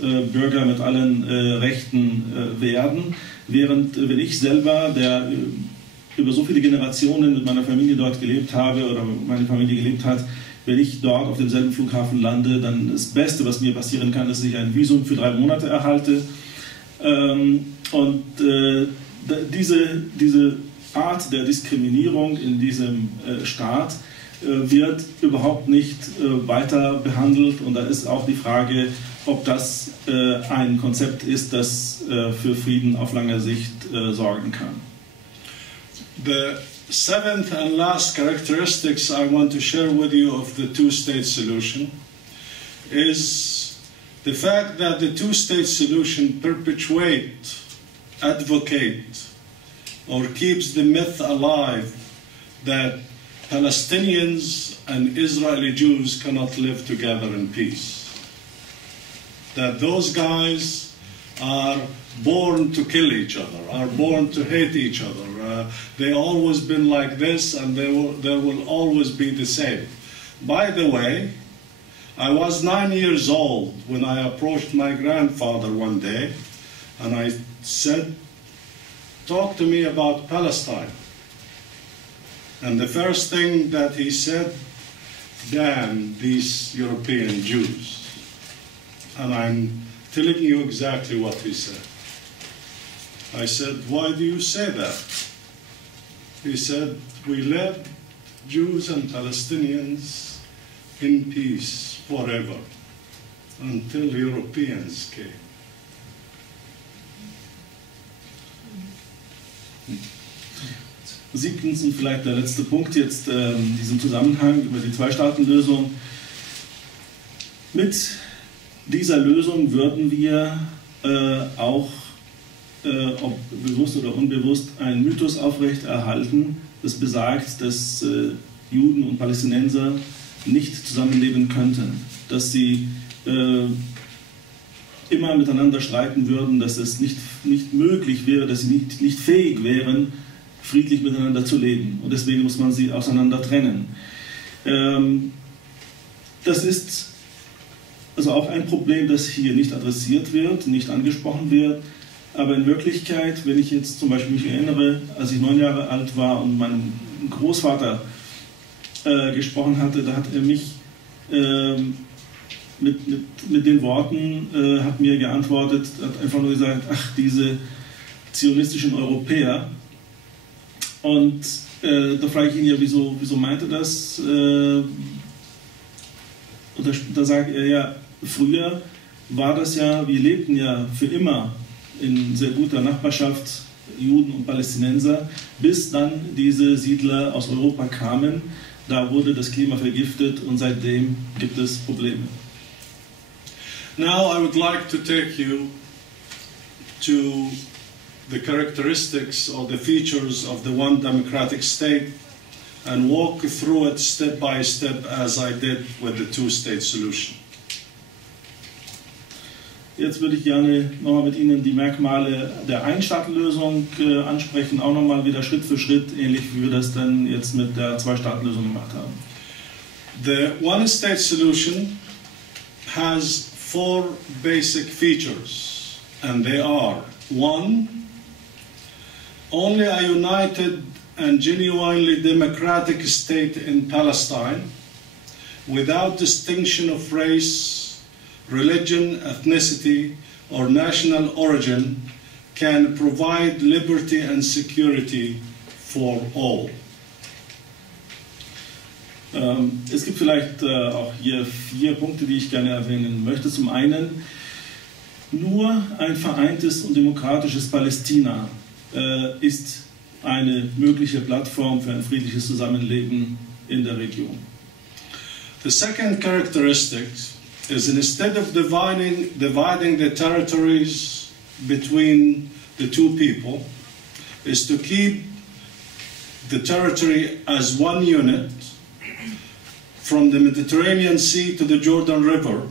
dort Bürger mit allen Rechten werden, während wenn ich selber, der über so viele Generationen mit meiner Familie dort gelebt habe oder meine Familie gelebt hat, wenn ich dort auf demselben Flughafen lande, dann das Beste, was mir passieren kann, ist, dass ich ein Visum für 3 Monate erhalte. Diese Art der Diskriminierung in diesem Staat wird überhaupt nicht weiter behandelt, und da ist auch die Frage, ob das ein Konzept ist, das für Frieden auf lange Sicht sorgen kann. The seventh and last characteristics I want to share with you of the two-state solution is the fact that the two-state solution perpetuates, advocates, or keeps the myth alive that Palestinians and Israeli Jews cannot live together in peace. That those guys are born to kill each other, are born to hate each other. They've always been like this, and there will always be the same. By the way, I was 9 years old when I approached my grandfather one day, and I said, "Talk to me about Palestine." And the first thing that he said, "Damn these European Jews." And I'm telling you exactly what he said. I said, "Why do you say that?" He said, "We lived, Jews and Palestinians, in peace forever, until Europeans came." Siebtens und vielleicht der letzte Punkt jetzt in diesem Zusammenhang über die Zwei-Staaten-Lösung. Mit dieser Lösung würden wir auch, ob bewusst oder unbewusst, einen Mythos aufrechterhalten, das besagt, dass Juden und Palästinenser nicht zusammenleben könnten, dass sie immer miteinander streiten würden, dass es nicht möglich wäre, dass sie nicht fähig wären, friedlich miteinander zu leben. Und deswegen muss man sie auseinander trennen. Das ist also auch ein Problem, das hier nicht adressiert wird, nicht angesprochen wird. Aber in Wirklichkeit, wenn ich jetzt zum Beispiel mich erinnere, als ich 9 Jahre alt war und meinem Großvater gesprochen hatte, da hat er mich mit den Worten, hat mir geantwortet, hat einfach nur gesagt, ach, diese zionistischen Europäer. Und da frage ich ihn ja, wieso meint er das? Und da sagt er ja, früher war das ja, wir lebten ja für immer in sehr guter Nachbarschaft, Juden und Palästinenser, bis dann diese Siedler aus Europa kamen. Da wurde das Klima vergiftet und seitdem gibt es Probleme. Now I would like to take you to the characteristics or the features of the one democratic state and walk through it step by step as I did with the two-state solution. Jetzt würde ich gerne nochmal mit Ihnen die Merkmale der Ein-Staaten-Lösung ansprechen, auch nochmal wieder Schritt für Schritt, ähnlich wie wir das dann jetzt mit der Zwei-Staaten-Lösung gemacht haben. The one-state solution has 4 basic features, and they are: 1, only a united and genuinely democratic state in Palestine, without distinction of race, religion, ethnicity, or national origin, can provide liberty and security for all. Es gibt vielleicht auch hier 4 Punkte, die ich gerne erwähnen möchte. Zum einen, nur ein vereintes und demokratisches Palästina ist eine mögliche Plattform für ein friedliches Zusammenleben in der Region. The second characteristic is, instead of dividing the territories between the two people, is to keep the territory as one unit from the Mediterranean Sea to the Jordan River,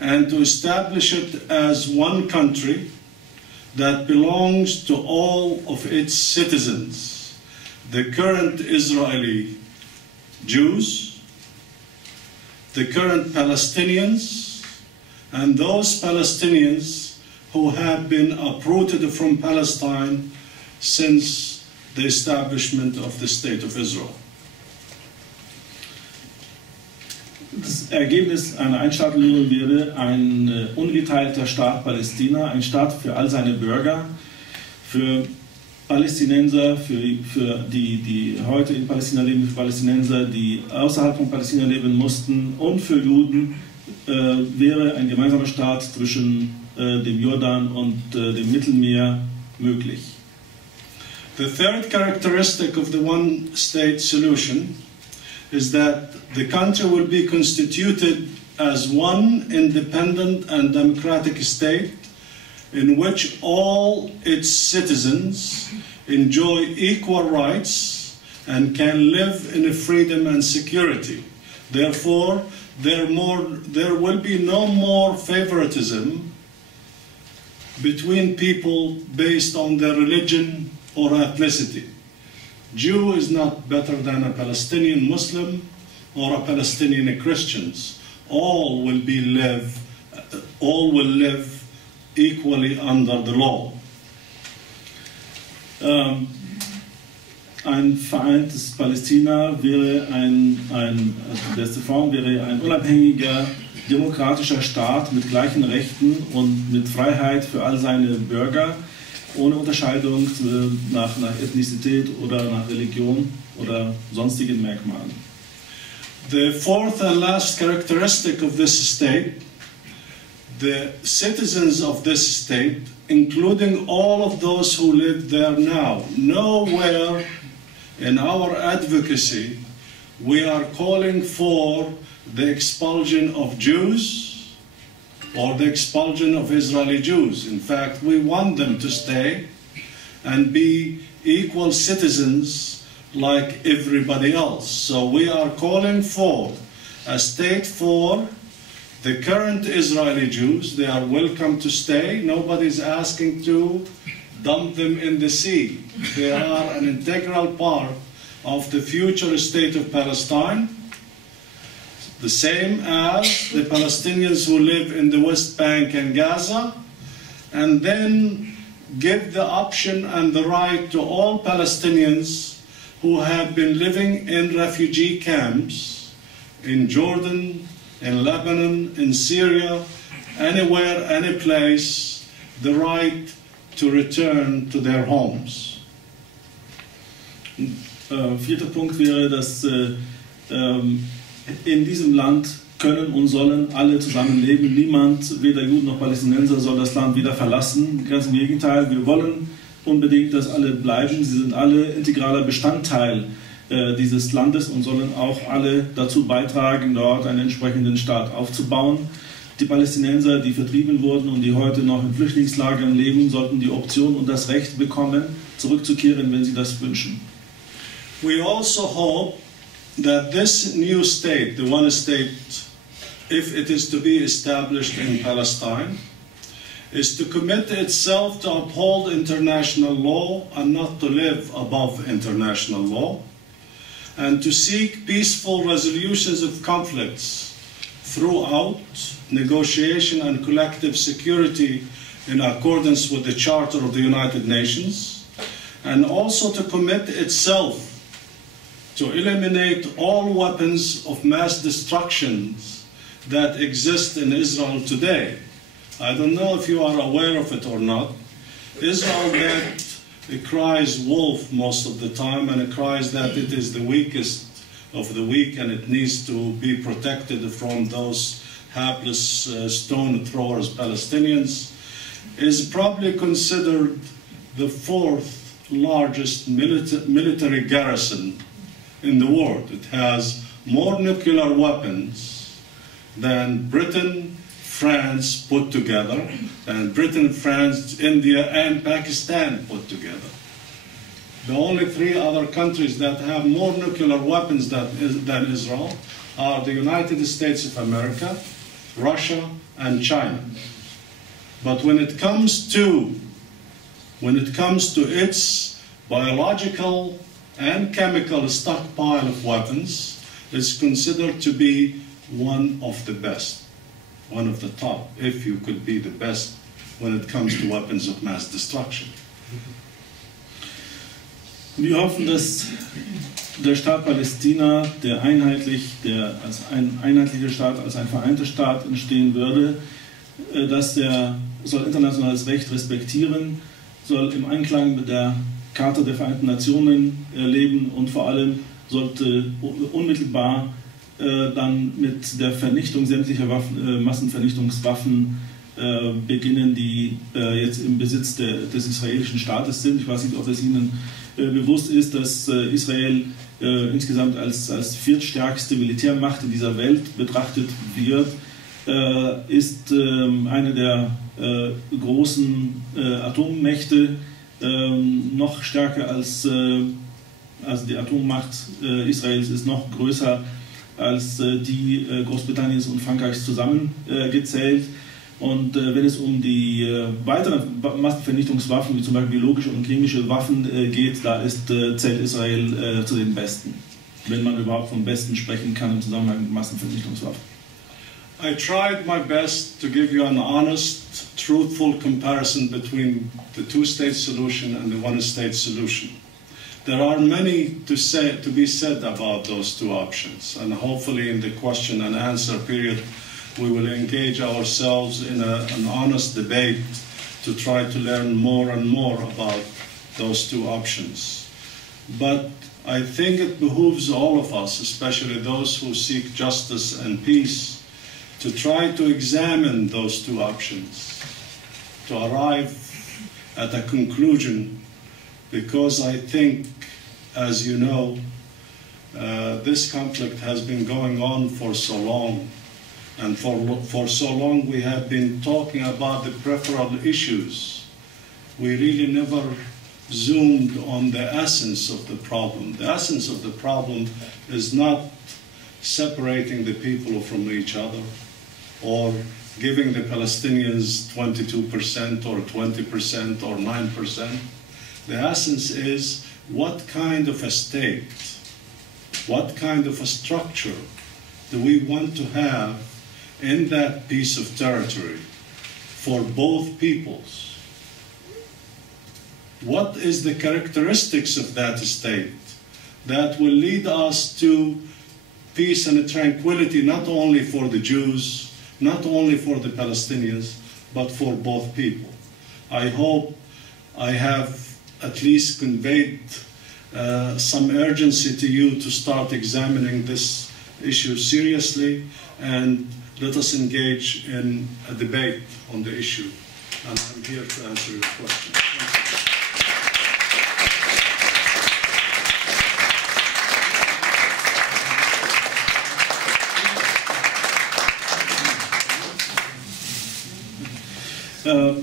and to establish it as one country that belongs to all of its citizens, the current Israeli Jews, the current Palestinians, and those Palestinians who have been uprooted from Palestine since the establishment of the State of Israel. Das Ergebnis einer Einstaatenlösung wäre ein ungeteilter Staat Palästina, ein Staat für all seine Bürger, für Palästinenser, für die heute in Palästina leben, für Palästinenser, die außerhalb von Palästina leben mussten, und für Juden wäre ein gemeinsamer Staat zwischen dem Jordan und dem Mittelmeer möglich. The third characteristic of the one-state solution is that the country will be constituted as one independent and democratic state in which all its citizens enjoy equal rights and can live in freedom and security. Therefore, there will be no more favoritism between people based on their religion or ethnicity. Jew is not better than a Palestinian Muslim or a Palestinian Christian. All will live equally under the law. Ein vereintes Palästina wäre die beste Form wäre ein unabhängiger, demokratischer Staat mit gleichen Rechten und mit Freiheit für all seine Bürger, ohne Unterscheidung nach Ethnizität oder nach Religion oder sonstigen Merkmalen. The fourth and last characteristic of this state, the citizens of this state, including all of those who live there now, nowhere in our advocacy we are calling for the expulsion of Jews or the expulsion of Israeli Jews. In fact, we want them to stay and be equal citizens like everybody else. So we are calling for a state for the current Israeli Jews. They are welcome to stay. Nobody's asking to dump them in the sea. They are an integral part of the future state of Palestine, the same as the Palestinians who live in the West Bank and Gaza, and then give the option and the right to all Palestinians who have been living in refugee camps in Jordan, in Lebanon, in Syria, anywhere, any place, the right to return to their homes. Vierter Punkt wäre, dass in diesem Land können und sollen alle zusammenleben. Niemand, weder Juden noch Palästinenser, soll das Land wieder verlassen. Ganz im Gegenteil, wir wollen unbedingt, dass alle bleiben. Sie sind alle integraler Bestandteil dieses Landes und sollen auch alle dazu beitragen, dort einen entsprechenden Staat aufzubauen. Die Palästinenser, die vertrieben wurden und die heute noch in Flüchtlingslagern leben, sollten die Option und das Recht bekommen, zurückzukehren, wenn sie das wünschen. We also hope that this new state, the one state, if it is to be established in Palestine, is to commit itself to uphold international law and not to live above international law, and to seek peaceful resolutions of conflicts throughout negotiation and collective security in accordance with the Charter of the United Nations, and also to commit itself to eliminate all weapons of mass destruction that exist in Israel today. I don't know if you are aware of it or not. Israel that it cries wolf most of the time, and it cries that it is the weakest of the weak and it needs to be protected from those hapless stone throwers, Palestinians, is probably considered the fourth largest military garrison in the world. It has more nuclear weapons than Britain, France put together, and Britain, France, India, and Pakistan put together. The only three other countries that have more nuclear weapons than Israel are the United States of America, Russia, and China. But when it comes to its biological and chemical stockpile of weapons, is considered to be one of the best. one of the top, if you could be the best when it comes to weapons of mass destruction. Wir hoffen, dass der Staat Palästina, der als ein einheitlicher Staat, als ein vereinter Staat entstehen würde, dass der soll internationales Recht respektieren, soll im Einklang mit der Charta der Vereinten Nationen leben und vor allem sollte unmittelbar dann mit der Vernichtung sämtlicher Massenvernichtungswaffen beginnen, die jetzt im Besitz des israelischen Staates sind. Ich weiß nicht, ob es Ihnen bewusst ist, dass Israel insgesamt als viertstärkste Militärmacht in dieser Welt betrachtet wird, ist eine der großen Atommächte, noch stärker als also die Atommacht Israels ist noch größer als die Großbritanniens und Frankreichs zusammengezählt. Und wenn es um die weiteren Massenvernichtungswaffen, wie zum Beispiel biologische und chemische Waffen geht, da zählt Israel zu den Besten, wenn man überhaupt vom Besten sprechen kann im Zusammenhang mit Massenvernichtungswaffen. I tried my best to give you an honest, truthful comparison between the two-state solution and the one-state solution. There are many to be said about those two options, and hopefully in the question and answer period we will engage ourselves in an honest debate to try to learn more and more about those two options. But I think it behooves all of us, especially those who seek justice and peace, to try to examine those two options, to arrive at a conclusion, because I think, as you know, this conflict has been going on for so long, and for so long we have been talking about the peripheral issues. We really never zoomed on the essence of the problem. The essence of the problem is not separating the people from each other, or giving the Palestinians 22% or 20% or 9%. The essence is what kind of a state, what kind of a structure do we want to have in that piece of territory for both peoples? What is the characteristics of that state that will lead us to peace and tranquility, not only for the Jews, not only for the Palestinians, but for both people? I hope I have at least conveyed some urgency to you to start examining this issue seriously, and let us engage in a debate on the issue. And I'm here to answer your questions.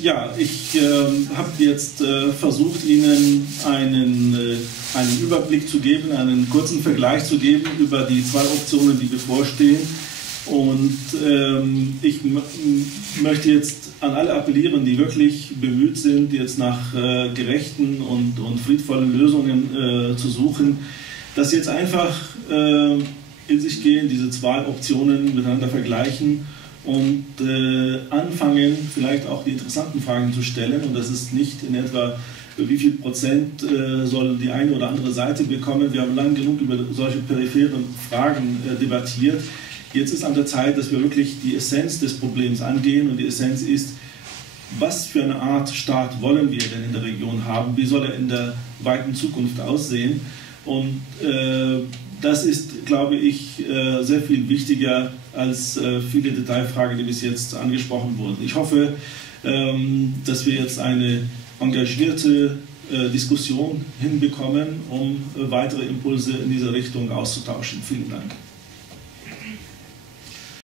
Ja, ich habe jetzt versucht, Ihnen einen Überblick zu geben, einen kurzen Vergleich zu geben über die zwei Optionen, die bevorstehen. Und ich möchte jetzt an alle appellieren, die wirklich bemüht sind, jetzt nach gerechten und friedvollen Lösungen zu suchen, dass jetzt einfach in sich gehen, diese zwei Optionen miteinander vergleichen und anfangen, vielleicht auch die interessanten Fragen zu stellen. Und das ist nicht in etwa, wie viel Prozent soll die eine oder andere Seite bekommen. Wir haben lang genug über solche peripheren Fragen debattiert. Jetzt ist an der Zeit, dass wir wirklich die Essenz des Problems angehen. Und die Essenz ist, was für eine Art Staat wollen wir denn in der Region haben? Wie soll er in der weiten Zukunft aussehen? Und das ist, glaube ich, sehr viel wichtiger als viele Detailfragen, die bis jetzt angesprochen wurden. Ich hoffe, dass wir jetzt eine engagierte Diskussion hinbekommen, um weitere Impulse in dieser Richtung auszutauschen. Vielen Dank.